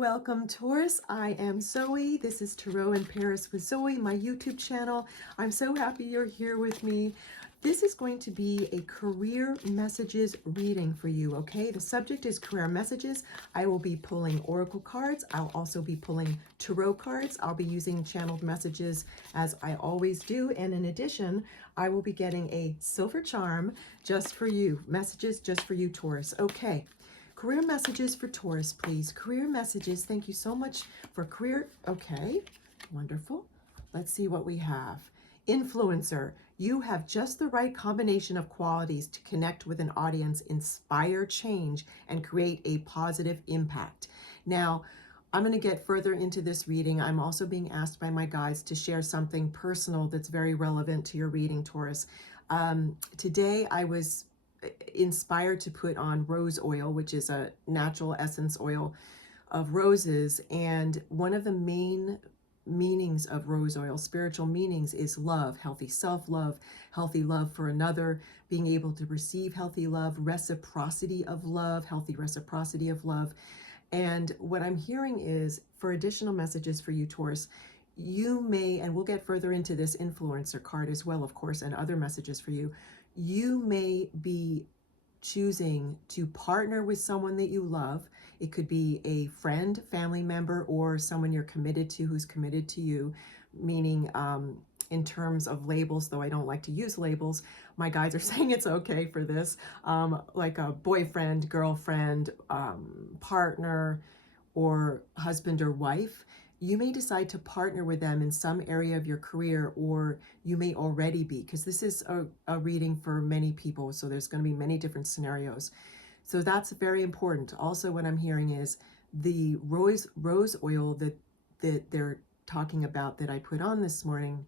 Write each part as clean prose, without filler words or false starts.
Welcome, Taurus. I am Zoe. This is Tarot in Paris with Zoe, my YouTube channel. I'm so happy you're here with me. This is going to be a career messages reading for you, okay? The subject is career messages. I will be pulling oracle cards. I'll also be pulling tarot cards. I'll be using channeled messages as I always do. And in addition, I will be getting a silver charm just for you. Messages just for you, Taurus. Okay. Career messages for Taurus, please. Career messages. Thank you so much for career. Okay, wonderful. Let's see what we have. Influencer. You have just the right combination of qualities to connect with an audience, inspire change, and create a positive impact. Now, I'm going to get further into this reading. I'm also being asked by my guides to share something personal that's very relevant to your reading, Taurus. Today, I was inspired to put on rose oil, which is a natural essence oil of roses. And one of the main meanings of rose oil, spiritual meanings, is love, healthy self-love, healthy love for another, being able to receive healthy love, reciprocity of love, healthy reciprocity of love. And what I'm hearing is, for additional messages for you, Taurus, you may, and we'll get further into this influencer card as well, of course, and other messages for you, you may be choosing to partner with someone that you love. It could be a friend, family member, or someone you're committed to who's committed to you, meaning in terms of labels, though I don't like to use labels, my guides are saying it's okay for this, like a boyfriend, girlfriend, partner, or husband or wife. You may decide to partner with them in some area of your career, or you may already be, because this is a reading for many people, so there's going to be many different scenarios. So that's very important. Also, what I'm hearing is the rose oil that they're talking about that I put on this morning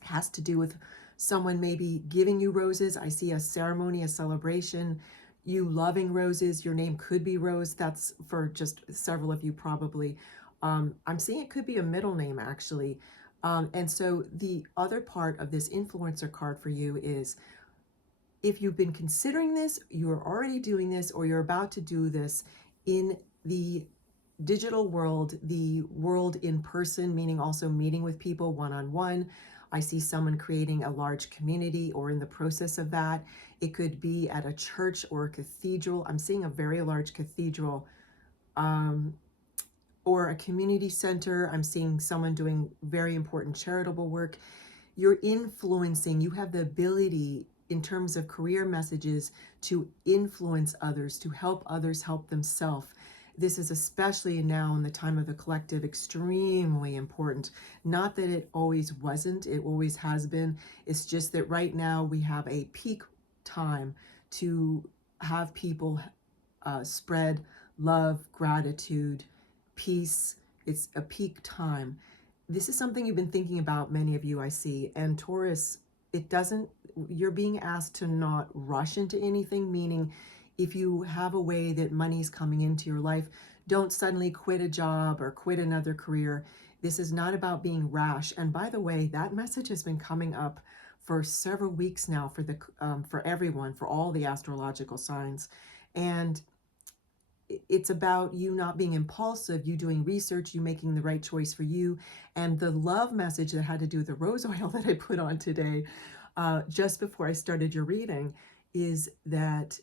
has to do with someone maybe giving you roses. I see a ceremony, a celebration, you loving roses. Your name could be Rose. That's for just several of you probably. I'm seeing it could be a middle name, actually. And so the other part of this influencer card for you is, if you've been considering this, you're already doing this, or you're about to do this in the digital world, the world in person, meaning also meeting with people one-on-one. I see someone creating a large community or in the process of that. It could be at a church or a cathedral. I'm seeing a very large cathedral. Or a community center. I'm seeing someone doing very important charitable work. You're influencing, you have the ability in terms of career messages to influence others, to help others help themselves. This is especially now in the time of the collective extremely important. Not that it always wasn't, it always has been. It's just that right now we have a peak time to have people spread love, gratitude, peace. It's a peak time. This is something you've been thinking about, many of you, I see. And Taurus, you're being asked to not rush into anything, meaning if you have a way that money's coming into your life, don't suddenly quit a job or quit another career. This is not about being rash. And by the way, that message has been coming up for several weeks now for everyone, for all the astrological signs. And it's about you not being impulsive, you doing research, you making the right choice for you. And the love message that had to do with the rose oil that I put on today, just before I started your reading, is that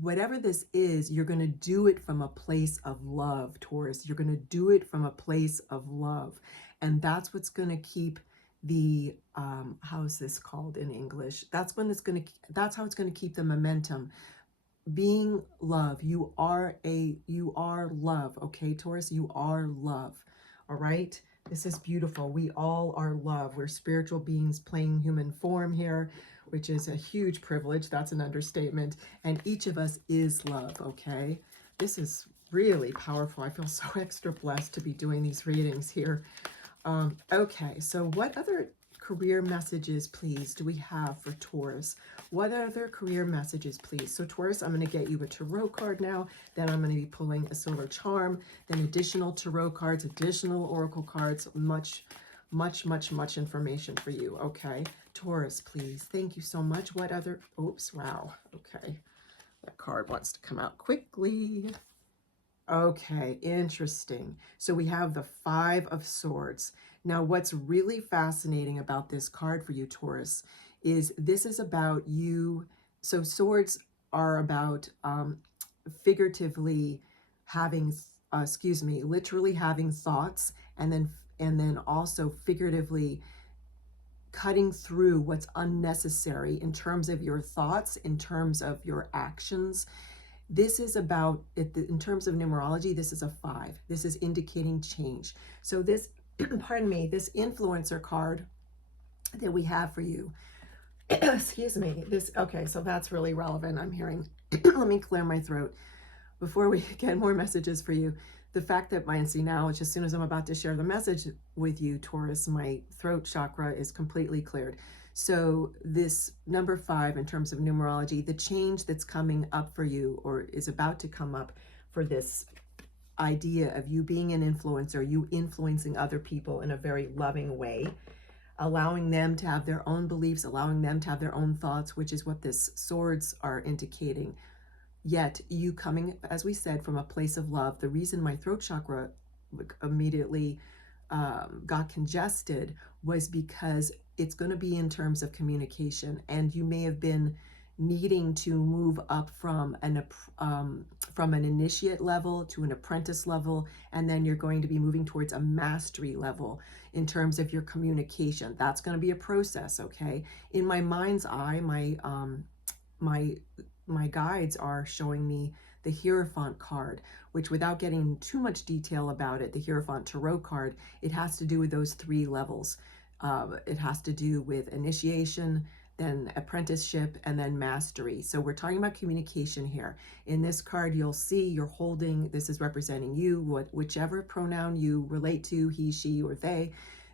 whatever this is, you're going to do it from a place of love, Taurus. You're going to do it from a place of love. And that's what's going to keep the, how is this called in English? That's how it's going to keep the momentum. Being love. You are love. Okay, Taurus, you are love. All right. This is beautiful. We all are love. We're spiritual beings playing human form here, which is a huge privilege. That's an understatement. And each of us is love. Okay. This is really powerful. I feel so extra blessed to be doing these readings here. Okay. So what other career messages, please, do we have for Taurus? What other career messages, please? So Taurus, I'm going to get you a tarot card now. Then I'm going to be pulling a silver charm, then additional tarot cards, additional oracle cards, much information for you. Okay, Taurus, please. Thank you so much. What other, oops, wow. Okay, that card wants to come out quickly. Okay, interesting. So we have the Five of Swords. Now, what's really fascinating about this card for you, Taurus, is this is about you. So swords are about figuratively having, literally having thoughts, and then also figuratively cutting through what's unnecessary in terms of your thoughts, in terms of your actions. This is about, in terms of numerology, this is a 5. This is indicating change. So this, pardon me, this influencer card that we have for you, excuse me, this, okay, so that's really relevant. I'm hearing, let me clear my throat before we get more messages for you. The fact that see now, it's as soon as I'm about to share the message with you, Taurus, my throat chakra is completely cleared. So this number 5, in terms of numerology, the change that's coming up for you, or is about to come up for this idea of you being an influencer, you influencing other people in a very loving way, allowing them to have their own beliefs, allowing them to have their own thoughts, which is what this swords are indicating. Yet you coming, as we said, from a place of love. The reason my throat chakra immediately got congested was because it's going to be in terms of communication, and you may have been needing to move up from an initiate level to an apprentice level, and then you're going to be moving towards a mastery level in terms of your communication. That's going to be a process, okay? In my mind's eye, my guides are showing me the Hierophant card, which, without getting too much detail about it, the Hierophant Tarot card, it has to do with those 3 levels. It has to do with initiation, then apprenticeship, and then mastery. So we're talking about communication here. In this card, you'll see you're holding, this is representing you, whichever pronoun you relate to, he, she, or they.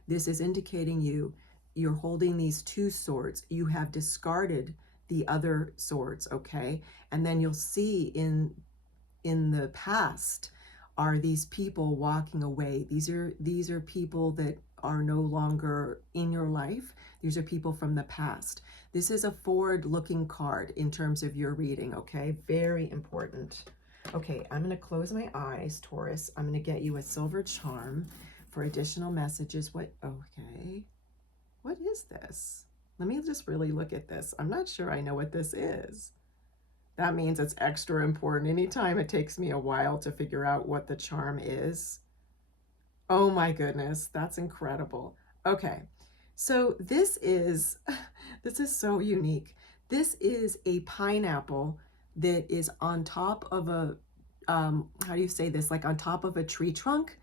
This is indicating you're holding these 2 swords. You have discarded the other swords, okay? And then you'll see in the past are these people walking away. These are people that are no longer in your life. These are people from the past. This is a forward-looking card in terms of your reading, okay? Very important. Okay, I'm going to close my eyes, Taurus. I'm going to get you a silver charm for additional messages. Okay. What is this? Let me just really look at this. I'm not sure I know what this is. That means it's extra important. Anytime it takes me a while to figure out what the charm is. Oh my goodness, that's incredible. Okay, so this is so unique. This is a pineapple that is on top of a, how do you say this? Like on top of a tree trunk,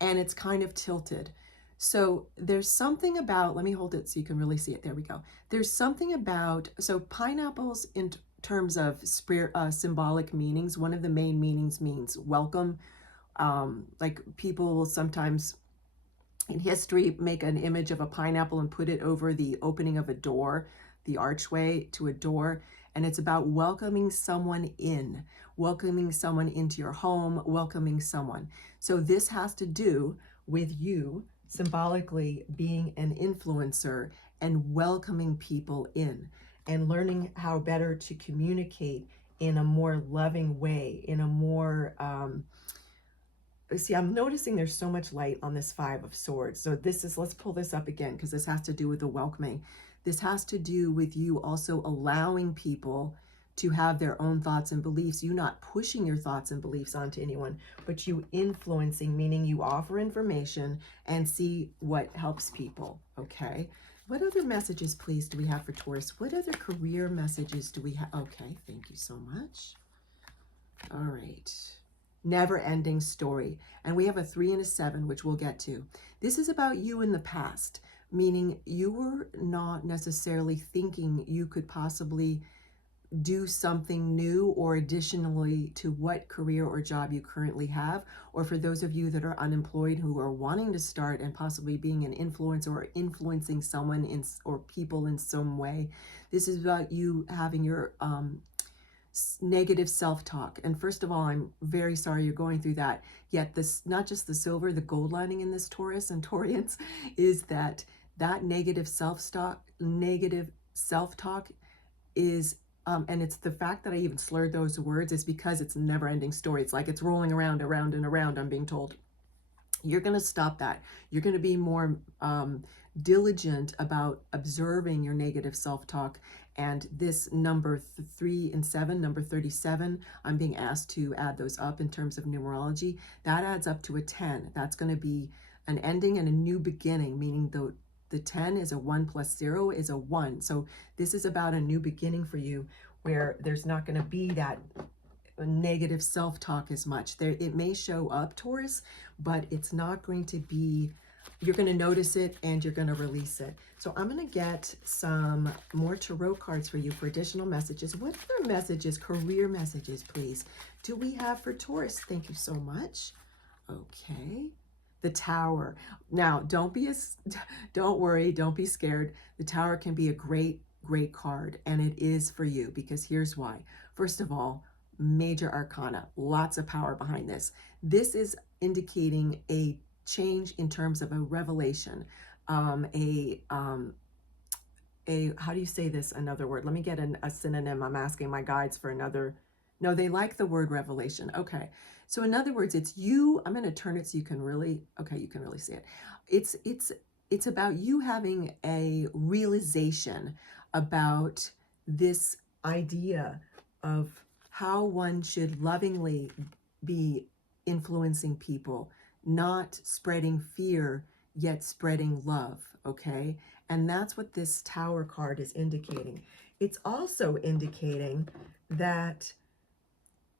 and it's kind of tilted. So there's something about, let me hold it so you can really see it. There we go. There's something about, so pineapples in terms of symbolic meanings, one of the main meanings means welcome. Like people will sometimes in history make an image of a pineapple and put it over the opening of a door, the archway to a door. And it's about welcoming someone into your home, welcoming someone. So this has to do with you symbolically being an influencer and welcoming people in and learning how better to communicate in a more loving way, in a more, see, I'm noticing there's so much light on this 5 of Swords. So this is, let's pull this up again, because this has to do with the welcoming. This has to do with you also allowing people to have their own thoughts and beliefs. You not pushing your thoughts and beliefs onto anyone, but you influencing, meaning you offer information and see what helps people, okay? What other messages, please, do we have for Taurus? What other career messages do we have? Okay, thank you so much. All right. Never-ending story. And we have a 3 and a 7, which we'll get to. This is about you in the past, meaning you were not necessarily thinking you could possibly do something new or additionally to what career or job you currently have, or for those of you that are unemployed who are wanting to start and possibly being an influencer or influencing someone or people in some way. This is about you having your negative self-talk. And first of all, I'm very sorry you're going through that. Yet this, not just the silver, the gold lining in this Taurus and Taurians is that negative self-talk is And it's the fact that I even slurred those words is because it's a never ending story. It's like it's rolling around, around and around, I'm being told. You're going to stop that. You're going to be more diligent about observing your negative self-talk. And this number 3 and 7, number 37, I'm being asked to add those up in terms of numerology. That adds up to a 10. That's going to be an ending and a new beginning, meaning the 10 is a 1 plus 0 is a 1. So this is about a new beginning for you where there's not going to be that negative self-talk as much. There, it may show up, Taurus, but it's not going to be, you're going to notice it and you're going to release it. So I'm going to get some more tarot cards for you for additional messages. What other messages, career messages, please, do we have for Taurus? Thank you so much. Okay. The Tower. Now, don't worry, don't be scared. The Tower can be a great card, and it is for you because here's why. First of all, major arcana, lots of power behind this. This is indicating a change in terms of a revelation, how do you say this? Another word. Let me get a synonym. I'm asking my guides for another. No, they like the word revelation. Okay. So in other words, it's you. I'm going to turn it so you can really, okay, you can really see it. It's about you having a realization about this idea of how one should lovingly be influencing people, not spreading fear, yet spreading love, okay? And that's what this Tower card is indicating. It's also indicating that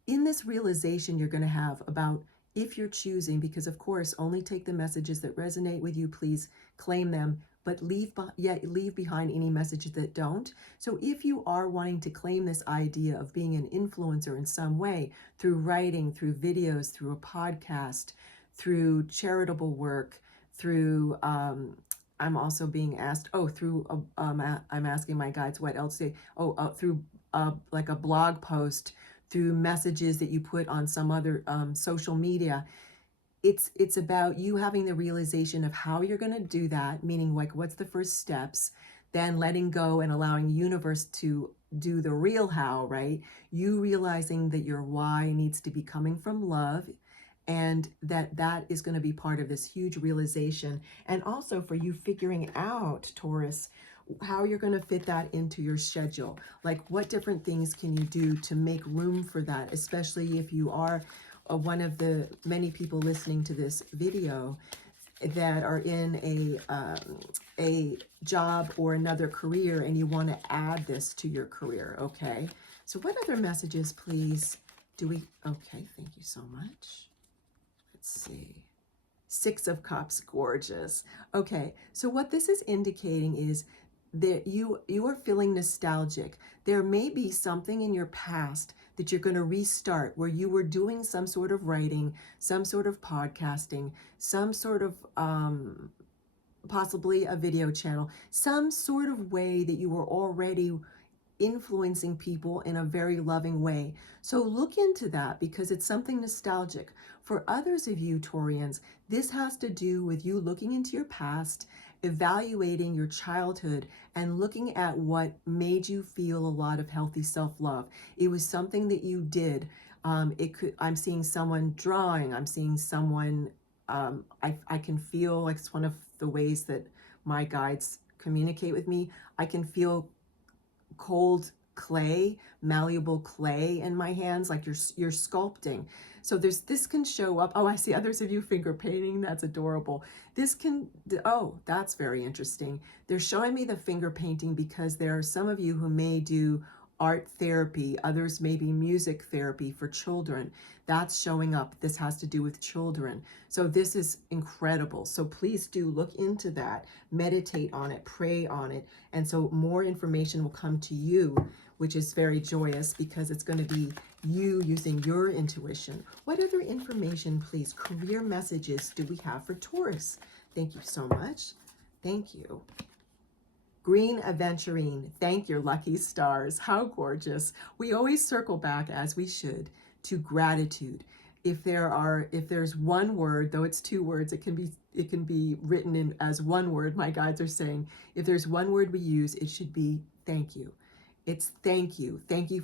in this realization you're going to have about if you're choosing, because of course, only take the messages that resonate with you, please claim them, but leave behind any messages that don't. So if you are wanting to claim this idea of being an influencer in some way, through writing, through videos, through a podcast, through charitable work, through, I'm also being asked, I'm asking my guides what else through like a blog post, through messages that you put on some other social media. It's about you having the realization of how you're going to do that, meaning like what's the first steps, then letting go and allowing the universe to do the real how, right? You realizing that your why needs to be coming from love, and that is going to be part of this huge realization. And also for you figuring out, Taurus, how you're going to fit that into your schedule. Like what different things can you do to make room for that, especially if you are one of the many people listening to this video that are in a job or another career and you want to add this to your career, okay? So what other messages, please, do we, okay, thank you so much. Let's see. 6 of Cups, gorgeous. Okay, so what this is indicating is that you are feeling nostalgic. There may be something in your past that you're going to restart where you were doing some sort of writing, some sort of podcasting, some sort of possibly a video channel, some sort of way that you were already influencing people in a very loving way. So look into that because it's something nostalgic. For others of you, Taurians, this has to do with you looking into your past, evaluating your childhood, and looking at what made you feel a lot of healthy self-love. It was something that you did. I'm seeing someone drawing. I'm seeing someone, I can feel like it's one of the ways that my guides communicate with me. I can feel cold clay, malleable clay in my hands, like you're sculpting. So this can show up. Oh, I see others of you finger painting. That's adorable. This can, oh, that's very interesting. They're showing me the finger painting because there are some of you who may do art therapy, others may be music therapy for children. That's showing up. This has to do with children. So this is incredible. So please do look into that, meditate on it, pray on it. And so more information will come to you, which is very joyous because it's going to be you using your intuition. What other information, please, career messages do we have for Taurus? Thank you so much. Thank you. Green Aventurine, thank your lucky stars. How gorgeous. We always circle back, as we should, to gratitude. If there's one word, though it's 2 words, it can be written in as one word. My guides are saying, if there's one word we use, it should be thank you. It's thank you. Thank you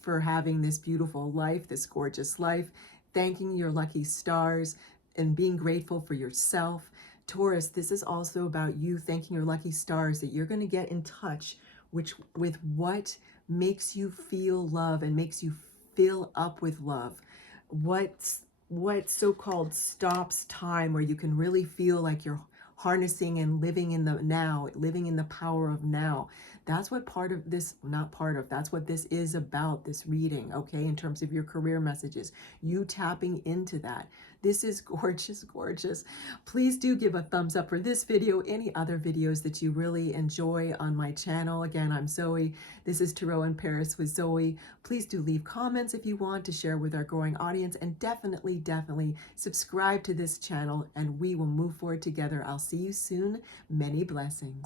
for having this beautiful life, this gorgeous life. Thanking your lucky stars and being grateful for yourself. Taurus, this is also about you thanking your lucky stars that you're going to get in touch with what makes you feel love and makes you fill up with love. What so-called stops time where you can really feel like you're harnessing and living in the now, living in the power of now. That's what part of this, not part of, that's what this is about, this reading, okay, in terms of your career messages, you tapping into that. This is gorgeous, gorgeous. Please do give a thumbs up for this video, any other videos that you really enjoy on my channel. Again, I'm Zoe. This is Tarot in Paris with Zoe. Please do leave comments if you want to share with our growing audience, and definitely, definitely subscribe to this channel, and we will move forward together. I'll see you soon. Many blessings.